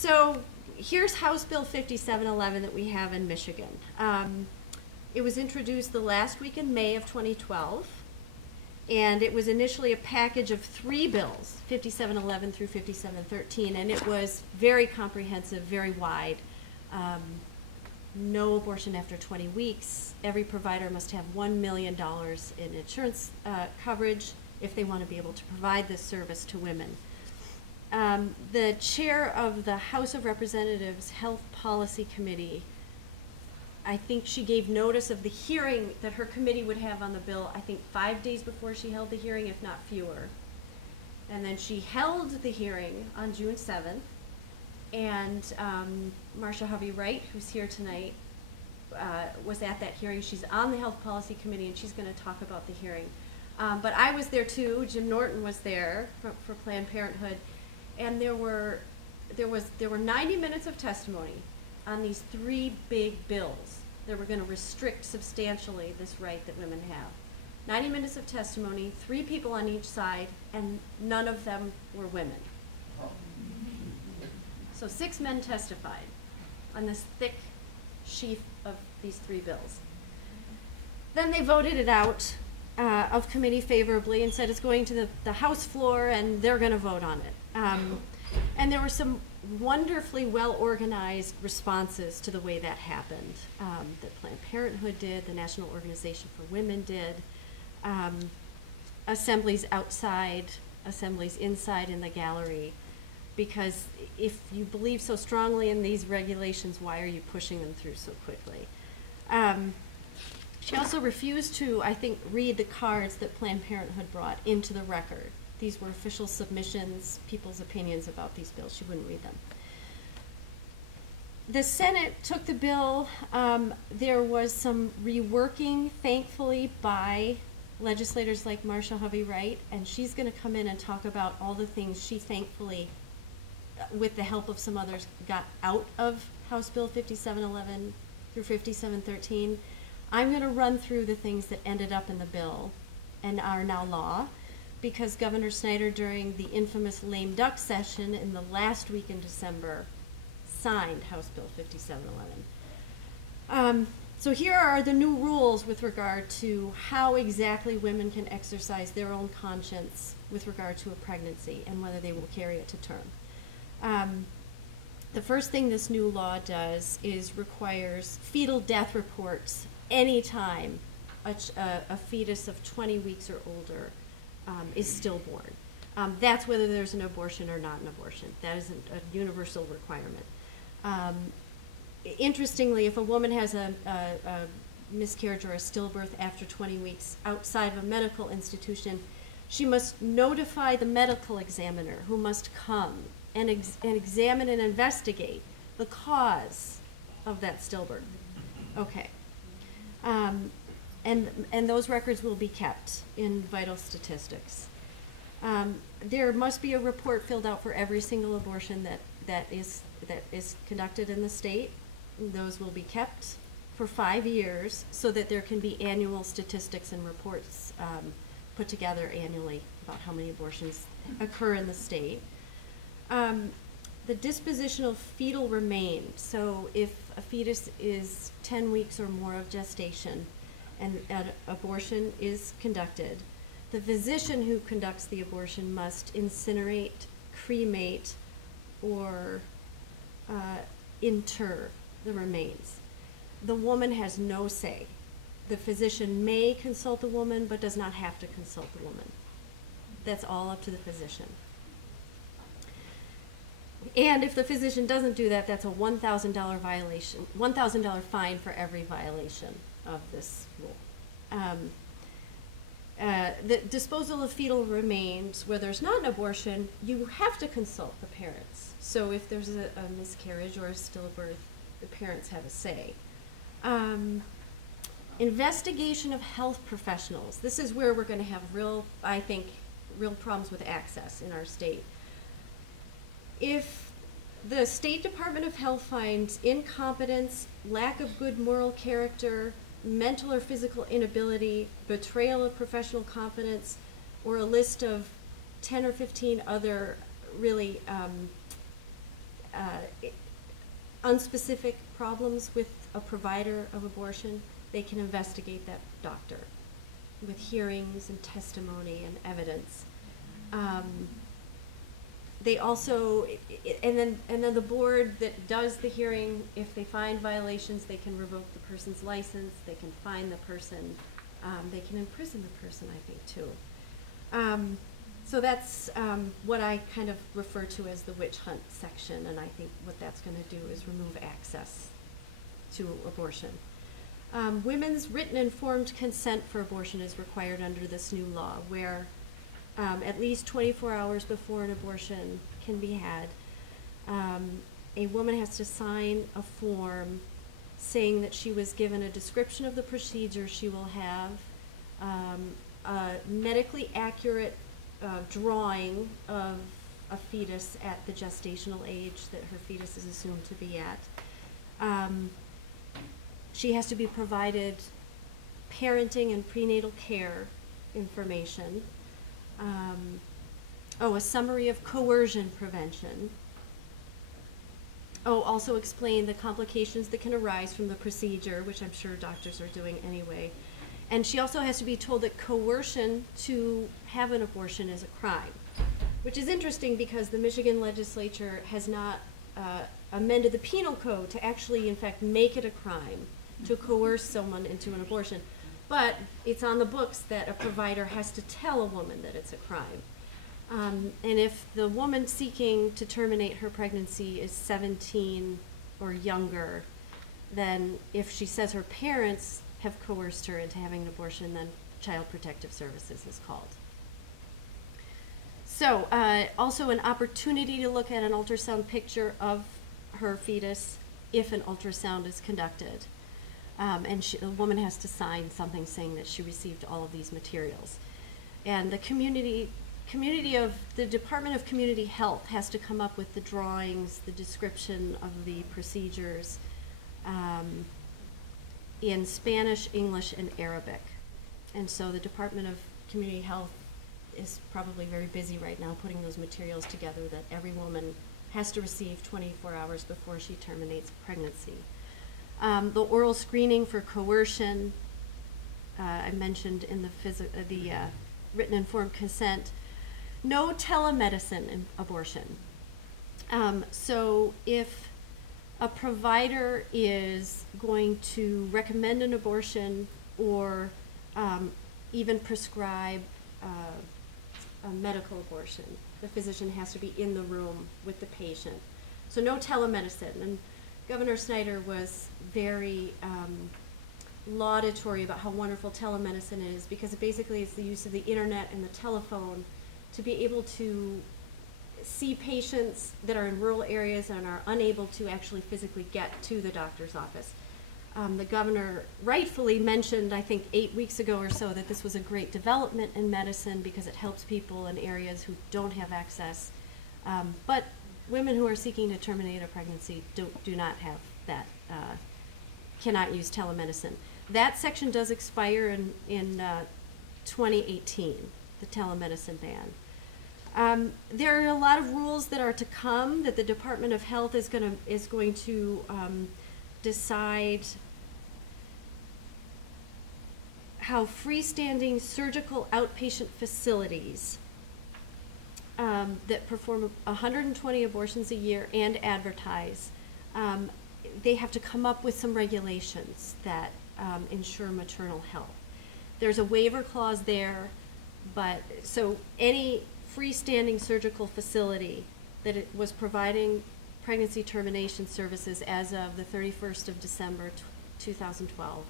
So here's House Bill 5711 that we have in Michigan. It was introduced the last week in May of 2012, and it was initially a package of 3 bills, 5711 through 5713, and it was very comprehensive, very wide. No abortion after 20 weeks. Every provider must have $1 million in insurance coverage if they want to be able to provide this service to women. The chair of the House of Representatives Health Policy Committee, I think she gave notice of the hearing that her committee would have on the bill, I think 5 days before she held the hearing, if not fewer. And then she held the hearing on June 7th, and Marcia Hovey-Wright, who's here tonight, was at that hearing. She's on the Health Policy Committee, and she's going to talk about the hearing. But I was there too. Jim Norton was there for Planned Parenthood, and there were 90 minutes of testimony on these 3 big bills that were going to restrict substantially this right that women have. 90 minutes of testimony, 3 people on each side, and none of them were women. So 6 men testified on this thick sheaf of these 3 bills. Then they voted it out of committee favorably and said it's going to the House floor and they're going to vote on it. And there were some wonderfully well-organized responses to the way that happened. That Planned Parenthood did, the National Organization for Women did, assemblies outside, assemblies inside in the gallery. Because if you believe so strongly in these regulations, why are you pushing them through so quickly? She also refused to, I think, read the cards that Planned Parenthood brought into the record. These were official submissions, people's opinions about these bills. She wouldn't read them. The Senate took the bill. There was some reworking, thankfully, by legislators like Marcia Hovey-Wright, and she's going to come in and talk about all the things she thankfully, with the help of some others, got out of House Bill 5711 through 5713. I'm going to run through the things that ended up in the bill and are now law, because Governor Snyder, during the infamous lame duck session in the last week in December, signed House Bill 5711. So here are the new rules with regard to how exactly women can exercise their own conscience with regard to a pregnancy and whether they will carry it to term. The first thing this new law does is requires fetal death reports anytime a fetus of 20 weeks or older is stillborn. That's whether there's an abortion or not an abortion. That is a universal requirement. Interestingly, if a woman has a miscarriage or a stillbirth after 20 weeks outside of a medical institution, she must notify the medical examiner, who must come and examine and investigate the cause of that stillbirth. Okay. And those records will be kept in vital statistics. There must be a report filled out for every single abortion that is conducted in the state. Those will be kept for 5 years so that there can be annual statistics and reports put together annually about how many abortions occur in the state. The disposition of fetal remains. So if a fetus is 10 weeks or more of gestation and an abortion is conducted, the physician who conducts the abortion must incinerate, cremate, or inter the remains. The woman has no say. The physician may consult the woman, but does not have to consult the woman. That's all up to the physician. And if the physician doesn't do that, that's a $1,000 violation, $1,000 fine for every violation of this rule. The disposal of fetal remains, where there's not an abortion, you have to consult the parents. So if there's a miscarriage or a stillbirth, the parents have a say. Investigation of health professionals. This is where we're going to have real problems with access in our state. If the State Department of Health finds incompetence, lack of good moral character, mental or physical inability, betrayal of professional confidence, or a list of 10 or 15 other really unspecific problems with a provider of abortion, they can investigate that doctor with hearings and testimony and evidence. They also, and then the board that does the hearing, if they find violations, they can revoke the person's license, they can fine the person, they can imprison the person, I think, too. So that's what I kind of refer to as the witch hunt section, and I think what that's going to do is remove access to abortion. Women's written informed consent for abortion is required under this new law, where at least 24 hours before an abortion can be had, a woman has to sign a form saying that she was given a description of the procedure she will have, a medically accurate drawing of a fetus at the gestational age that her fetus is assumed to be at. She has to be provided parenting and prenatal care information. A summary of coercion prevention. Also explain the complications that can arise from the procedure, which I'm sure doctors are doing anyway. And she also has to be told that coercion to have an abortion is a crime, which is interesting because the Michigan legislature has not amended the penal code to actually, in fact, make it a crime to coerce someone into an abortion. But it's on the books that a provider has to tell a woman that it's a crime. And if the woman seeking to terminate her pregnancy is 17 or younger, then if she says her parents have coerced her into having an abortion, then Child Protective Services is called. So also an opportunity to look at an ultrasound picture of her fetus if an ultrasound is conducted. And the woman has to sign something saying that she received all of these materials. And the community of the Department of Community Health has to come up with the drawings, the description of the procedures in Spanish, English, and Arabic. And so the Department of Community Health is probably very busy right now putting those materials together that every woman has to receive 24 hours before she terminates pregnancy. The oral screening for coercion, I mentioned in the written informed consent. No telemedicine in abortion. So if a provider is going to recommend an abortion or even prescribe a medical abortion, the physician has to be in the room with the patient. So no telemedicine. And Governor Snyder was very laudatory about how wonderful telemedicine is, because basically it's the use of the internet and the telephone to be able to see patients that are in rural areas and are unable to actually physically get to the doctor's office. The governor rightfully mentioned, I think 8 weeks ago or so, that this was a great development in medicine because it helps people in areas who don't have access. But women who are seeking to terminate a pregnancy do not have that, cannot use telemedicine. That section does expire in 2018, the telemedicine ban. There are a lot of rules that are to come that the Department of Health is going to decide how freestanding surgical outpatient facilities that perform 120 abortions a year and advertise, they have to come up with some regulations that ensure maternal health. There's a waiver clause there, but so any freestanding surgical facility that it was providing pregnancy termination services as of the 31st of December 2012,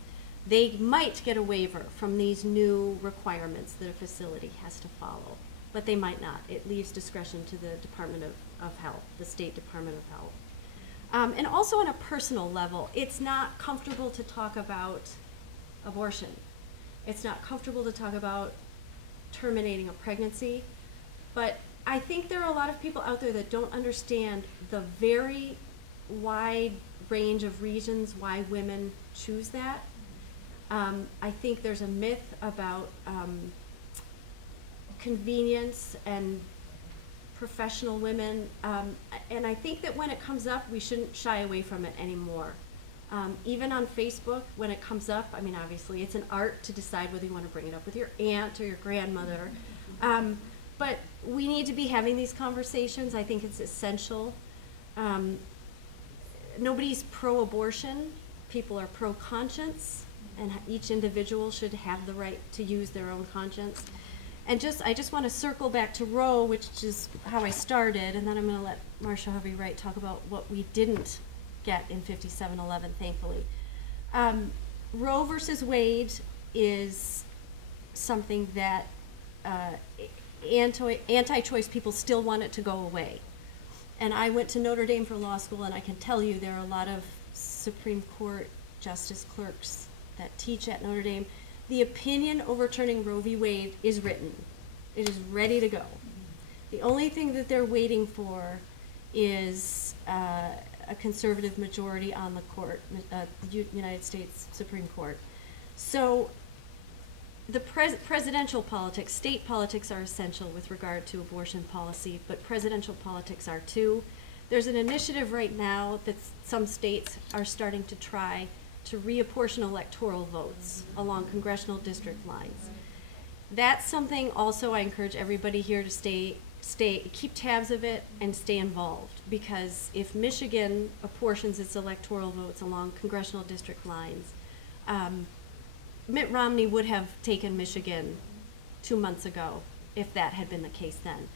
they might get a waiver from these new requirements that a facility has to follow, but they might not. It leaves discretion to the Department of Health, the State Department of Health. And also on a personal level, it's not comfortable to talk about abortion. It's not comfortable to talk about terminating a pregnancy, but I think there are a lot of people out there that don't understand the very wide range of reasons why women choose that. I think there's a myth about convenience and professional women, and I think that when it comes up, we shouldn't shy away from it anymore. Even on Facebook, when it comes up, I mean, obviously, it's an art to decide whether you want to bring it up with your aunt or your grandmother. But we need to be having these conversations. I think it's essential. Nobody's pro-abortion. People are pro-conscience, and each individual should have the right to use their own conscience. And I just want to circle back to Roe, which is how I started, and then I'm going to let Marcia Hovey-Wright talk about what we didn't get in 5711, thankfully. Roe versus Wade is something that anti-choice people still want it to go away. And I went to Notre Dame for law school, and I can tell you there are a lot of Supreme Court justice clerks that teach at Notre Dame. The opinion overturning Roe v. Wade is written. It is ready to go. The only thing that they're waiting for is a conservative majority on the court, the United States Supreme Court. So the presidential politics, state politics are essential with regard to abortion policy, but presidential politics are too. There's an initiative right now that some states are starting to try to reapportion electoral votes along congressional district lines. That's something also I encourage everybody here to keep tabs of it and stay involved, because if Michigan apportions its electoral votes along congressional district lines, Mitt Romney would have taken Michigan 2 months ago if that had been the case then.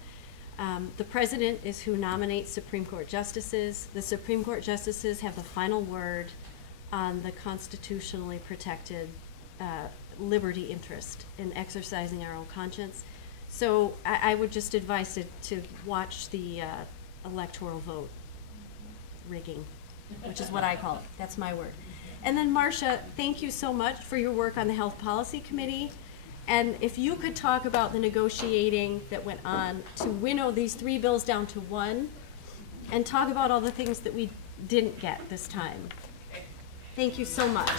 The president is who nominates Supreme Court justices. The Supreme Court justices have the final word on the constitutionally protected liberty interest in exercising our own conscience. So I would just advise to watch the electoral vote rigging, which is what I call it. That's my word. And then Marcia, thank you so much for your work on the Health Policy Committee. And if you could talk about the negotiating that went on to winnow these 3 bills down to 1, and talk about all the things that we didn't get this time. Thank you so much.